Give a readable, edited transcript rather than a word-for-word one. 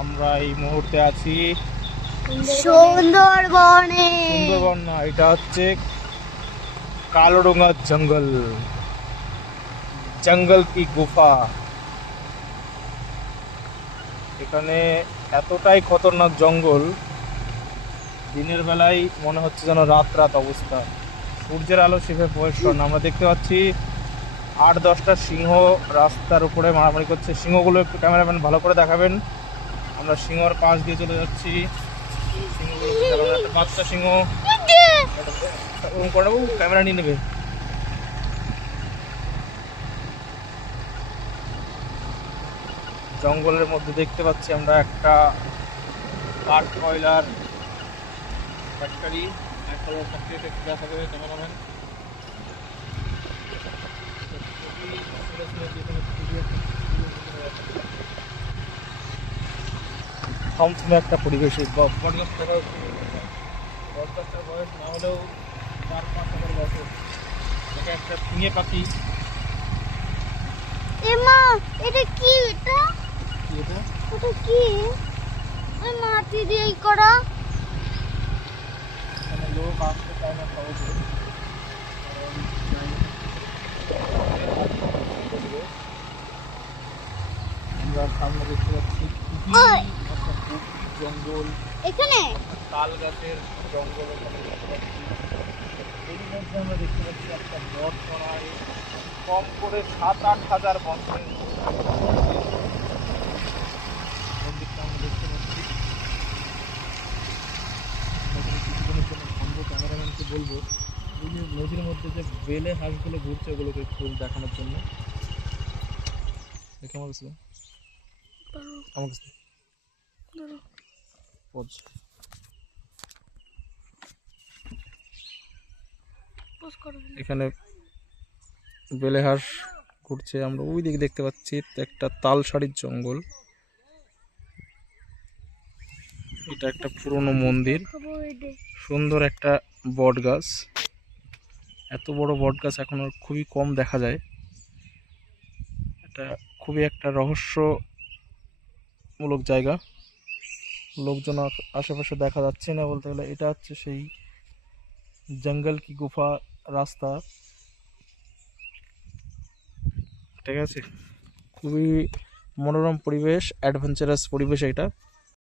আমরা এই মুহূর্তে আছি সুন্দরবনে। সুন্দরবন না, এটা হচ্ছে কালোডোঙ্গা জঙ্গল, জঙ্গল কি গুফা। এখানে এতটাই খতরনাক জঙ্গল, দিনের বেলায় মনে হচ্ছে যেন রাত রাত অবস্থা। সূর্যের আলো সেভাবে প্রবেশ করে না। আমরা দেখতে পাচ্ছি 8-10টা সিংহ রাস্তার উপরে মারামারি করছে। সিংহগুলো একটু ক্যামেরাম্যান ভালো করে দেখাবেন। আমরা সিংহর পাশ দিয়ে চলে যাচ্ছি। সিংহগুলো একটা বাচ্চা সিংহ ওরকম করে ক্যামেরা নিয়ে নেবে। জঙ্গলের মধ্যে দেখতে পাচ্ছি আমরা একটা কাঠ কয়লার ফ্যাক্টরি। ফ্যাক্টরিটা একটু দেখা যাবে ক্যামেরাম্যান। থমথমে একটা পরিবেশে বটগাছটার বয়স না হলেও 4-5 হাজার বছর। এটা একটা ফিঙে পাখি। এমা, এটা কি? এটা কি এটা? এটা কি? ওই মাটি দিয়ে করা। এখানে লোক আসতে চায় না সহজে, কারণ আমরা সামনে দেখতে পাচ্ছি একটা খুব জঙ্গল, এখানে তাল গাছের জঙ্গল। এখানে দেখতে পাচ্ছি এর মধ্যে আমরা দেখতে পাচ্ছি একটা বট তলায় কম করে 7-8 হাজার বছরের মন্দিরটা আমরা দেখতে পাচ্ছি। কিছুক্ষণের জন্য থামবো, ক্যামেরাম্যানকে বলবো এই যে নদীর মধ্যে যে বেলে হাঁসগুলো ঘুরছে ওগুলোকে একটু দেখানোর জন্য। দেখে আমার কাছে আমার কাছে পজ। এখানে বেলে হাঁস ঘুরছে। আমরা ওই দিকে দেখতে পাচ্ছি একটা তালসারির জঙ্গল। এটা একটা পুরনো মন্দির, সুন্দর একটা বট গাছ। এত বড় বট গাছ এখন আর খুবই কম দেখা যায়। এটা খুবই একটা রহস্যমূলক জায়গা। লোকজন আশেপাশে দেখা যাচ্ছে না বলতে গেলে। এটা হচ্ছে সেই জঙ্গল কি গুফা রাস্তা, ঠিক আছে। খুবই মনোরম পরিবেশ, অ্যাডভেঞ্চারাস পরিবেশ এটা।